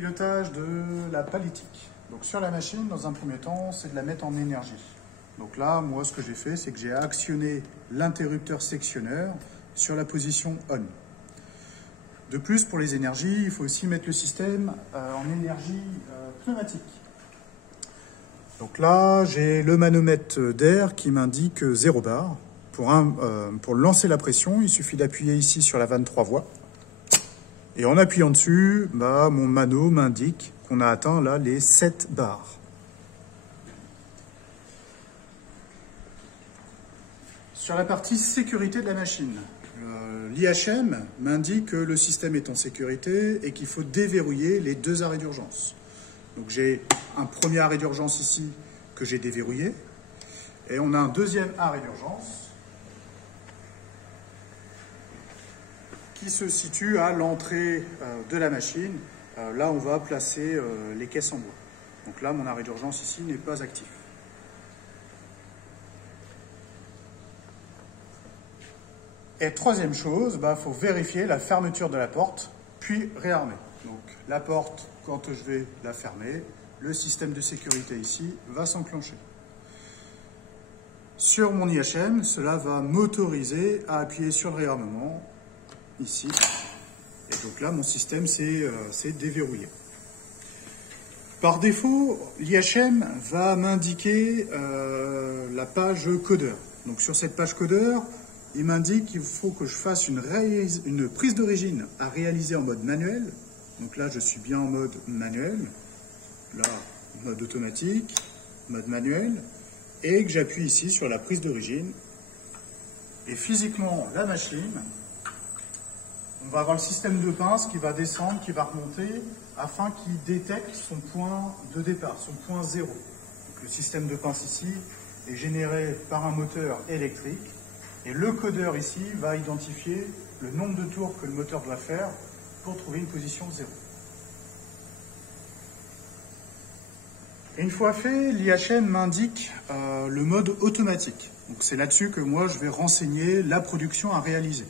Pilotage de la palétique. Donc sur la machine, dans un premier temps, c'est de la mettre en énergie. Donc là, moi, ce que j'ai fait, c'est que j'ai actionné l'interrupteur sectionneur sur la position on. De plus, pour les énergies, il faut aussi mettre le système en énergie pneumatique. Donc là, j'ai le manomètre d'air qui m'indique 0 bar. Pour lancer la pression, il suffit d'appuyer ici sur la vanne 3 voies. Et en appuyant dessus, mon mano m'indique qu'on a atteint là les 7 bars. Sur la partie sécurité de la machine, l'IHM m'indique que le système est en sécurité et qu'il faut déverrouiller les 2 arrêts d'urgence. Donc j'ai un premier arrêt d'urgence ici que j'ai déverrouillé et on a un deuxième arrêt d'urgence qui se situe à l'entrée de la machine. Là, on va placer les caisses en bois. Donc là, mon arrêt d'urgence ici n'est pas actif. Et troisième chose, faut vérifier la fermeture de la porte, puis réarmer. Donc la porte, quand je vais la fermer, le système de sécurité ici va s'enclencher. Sur mon IHM, cela va m'autoriser à appuyer sur le réarmement, ici. Et donc là, mon système s'est déverrouillé. Par défaut, l'IHM va m'indiquer la page codeur. Donc sur cette page codeur, il m'indique qu'il faut que je fasse une prise d'origine à réaliser en mode manuel. Donc là, je suis bien en mode manuel. Là, mode automatique, mode manuel. Et que j'appuie ici sur la prise d'origine. Et physiquement, la machine, on va avoir le système de pince qui va descendre, qui va remonter, afin qu'il détecte son point de départ, son point zéro. Donc, le système de pince ici est généré par un moteur électrique. Et le codeur ici va identifier le nombre de tours que le moteur doit faire pour trouver une position zéro. Et une fois fait, l'IHM m'indique le mode automatique. Donc c'est là-dessus que moi je vais renseigner la production à réaliser.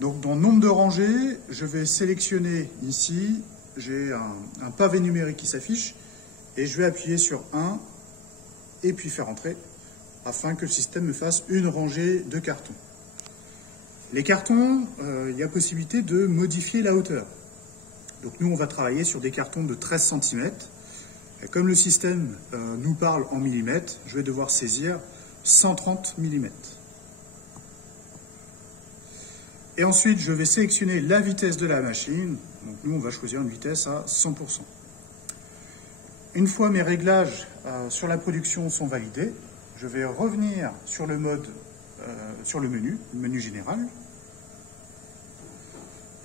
Donc dans nombre de rangées, je vais sélectionner ici, j'ai un pavé numérique qui s'affiche, et je vais appuyer sur 1 et puis faire entrer, afin que le système me fasse une rangée de cartons. Les cartons, il y a possibilité de modifier la hauteur. Donc nous, on va travailler sur des cartons de 13 cm. Et comme le système nous parle en millimètres, je vais devoir saisir 130 mm. Et ensuite, je vais sélectionner la vitesse de la machine. Donc nous, on va choisir une vitesse à 100%. Une fois mes réglages sur la production sont validés, je vais revenir sur le menu général.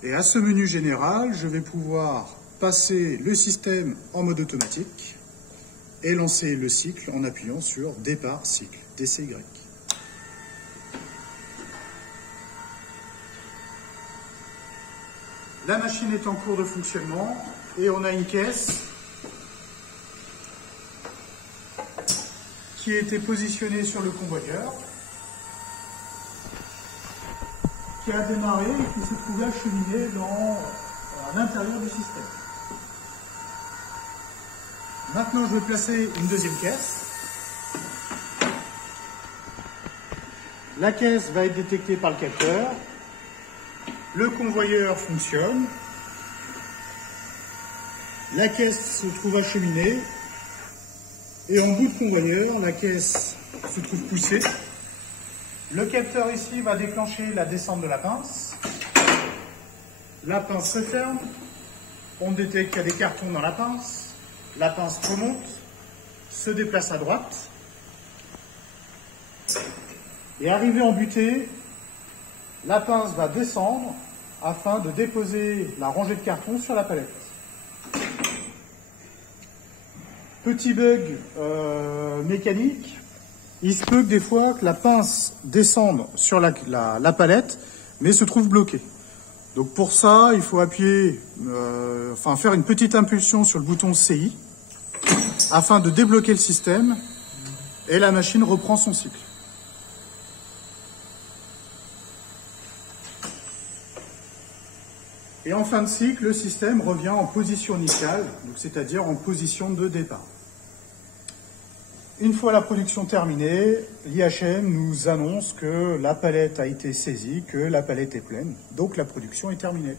Et à ce menu général, je vais pouvoir passer le système en mode automatique et lancer le cycle en appuyant sur départ cycle, DCY. La machine est en cours de fonctionnement et on a une caisse qui a été positionnée sur le convoyeur, qui a démarré et qui s'est trouvé acheminé à l'intérieur du système. Maintenant, je vais placer une deuxième caisse. La caisse va être détectée par le capteur. Le convoyeur fonctionne. La caisse se trouve acheminée. Et en bout de convoyeur, la caisse se trouve poussée. Le capteur ici va déclencher la descente de la pince. La pince se ferme. On détecte qu'il y a des cartons dans la pince. La pince remonte, se déplace à droite. Et arrivé en butée, la pince va descendre afin de déposer la rangée de cartons sur la palette. Petit bug mécanique, il se peut que des fois que la pince descende sur la palette, mais se trouve bloquée. Donc pour ça, il faut appuyer, faire une petite impulsion sur le bouton CI, afin de débloquer le système, et la machine reprend son cycle. Et enfin, fin de cycle, le système revient en position initiale, c'est-à-dire en position de départ. Une fois la production terminée, l'IHM nous annonce que la palette a été saisie, que la palette est pleine, donc la production est terminée.